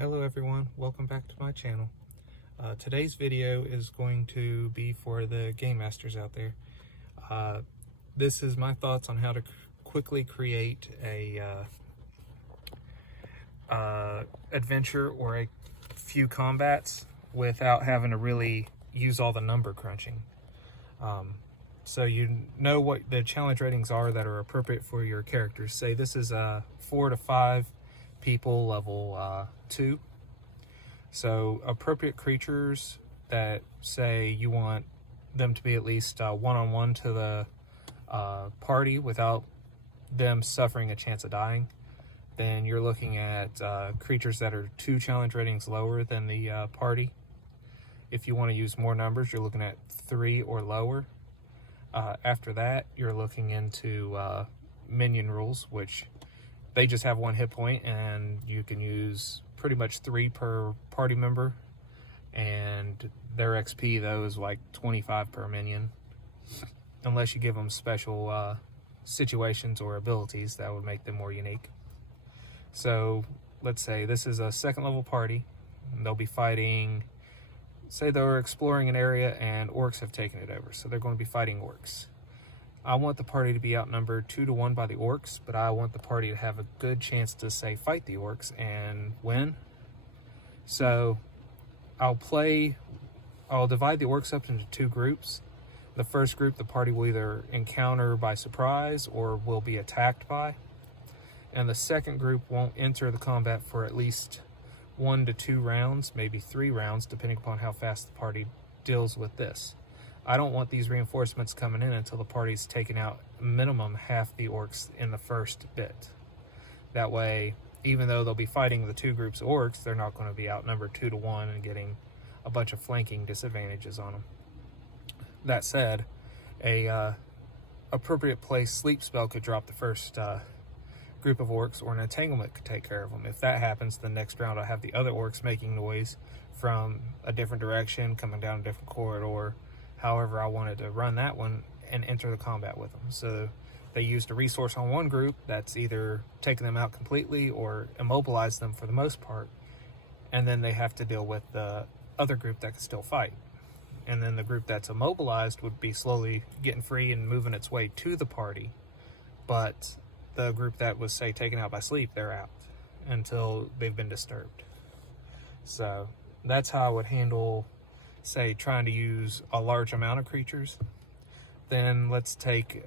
Hello everyone, welcome back to my channel. Today's video is going to be for the game masters out there. This is my thoughts on how to quickly create a adventure or a few combats without having to really use all the number crunching. So you know what the challenge ratings are that are appropriate for your characters. Say this is 4 to 5 people, level 2. So appropriate creatures that say you want them to be at least one-on-one to the party without them suffering a chance of dying, then you're looking at creatures that are 2 challenge ratings lower than the party. If you want to use more numbers, you're looking at 3 or lower. After that, you're looking into minion rules, which they just have 1 hit point, and you can use pretty much 3 per party member, and their XP though is like 25 per minion, unless you give them special situations or abilities that would make them more unique. So let's say this is a 2nd level party, and they'll be fighting, say they're exploring an area and orcs have taken it over, so they're going to be fighting orcs. I want the party to be outnumbered 2 to 1 by the orcs, but I want the party to have a good chance to, say, fight the orcs and win. So I'll divide the orcs up into 2 groups. The first group, the party will either encounter by surprise or will be attacked by. And the second group won't enter the combat for at least 1 to 2 rounds, maybe 3 rounds, depending upon how fast the party deals with this. I don't want these reinforcements coming in until the party's taken out minimum half the orcs in the first bit. That way, even though they'll be fighting the 2 groups of orcs, they're not going to be outnumbered 2 to 1 and getting a bunch of flanking disadvantages on them. That said, a appropriate place sleep spell could drop the first group of orcs, or an entanglement could take care of them. If that happens, the next round I'll have the other orcs making noise from a different direction, coming down a different corridor, however I wanted to run that one, and enter the combat with them. So they used a resource on one group that's either taken them out completely or immobilized them for the most part, and then they have to deal with the other group that can still fight. And then the group that's immobilized would be slowly getting free and moving its way to the party, but the group that was, say, taken out by sleep, they're out until they've been disturbed. So that's how I would handle, say, trying to use a large amount of creatures. Then let's take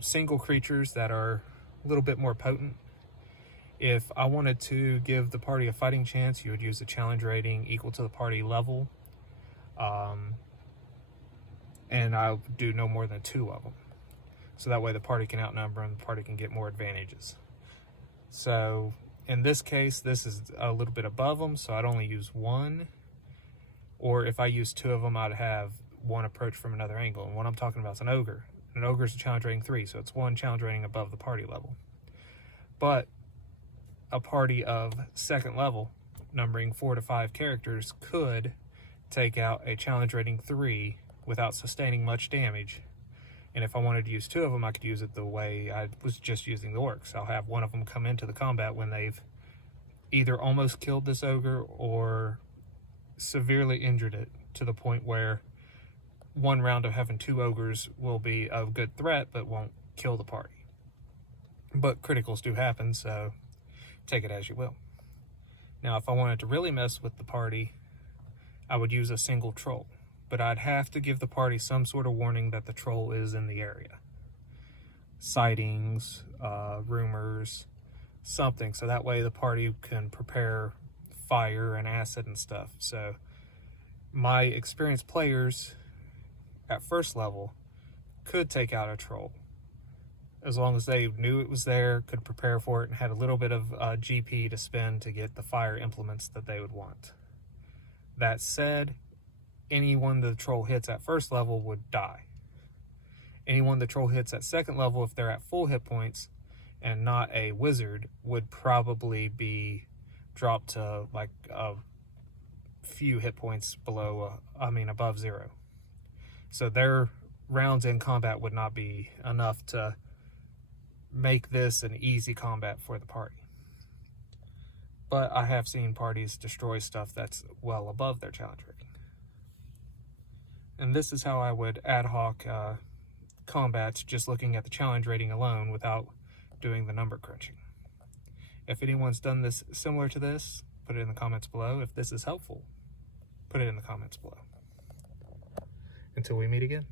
single creatures that are a little bit more potent. If I wanted to give the party a fighting chance, you would use a challenge rating equal to the party level, and I'll do no more than 2 of them. So that way the party can outnumber and the party can get more advantages. So in this case, this is a little bit above them, so I'd only use 1. Or if I use 2 of them, I'd have 1 approach from another angle. And what I'm talking about is an ogre. An ogre is a challenge rating 3, so it's 1 challenge rating above the party level. But a party of 2nd level, numbering 4 to 5 characters, could take out a challenge rating 3 without sustaining much damage. And if I wanted to use 2 of them, I could use it the way I was just using the orcs. I'll have 1 of them come into the combat when they've either almost killed this ogre or severely injured it, to the point where 1 round of having 2 ogres will be a good threat but won't kill the party. But criticals do happen, so take it as you will. Now, if I wanted to really mess with the party, I would use a single troll, but I'd have to give the party some sort of warning that the troll is in the area. Sightings, rumors, something, so that way the party can prepare fire and acid and stuff. So my experienced players at 1st level could take out a troll, as long as they knew it was there, could prepare for it, and had a little bit of GP to spend to get the fire implements that they would want. That said, anyone the troll hits at 1st level would die. Anyone the troll hits at 2nd level, if they're at full hit points and not a wizard, would probably be dropped to like a few hit points above 0. So their rounds in combat would not be enough to make this an easy combat for the party. but I have seen parties destroy stuff that's well above their challenge rating. And this is how I would ad hoc combats, just looking at the challenge rating alone without doing the number crunching. If anyone's done this similar to this, put it in the comments below. If this is helpful, put it in the comments below. Until we meet again.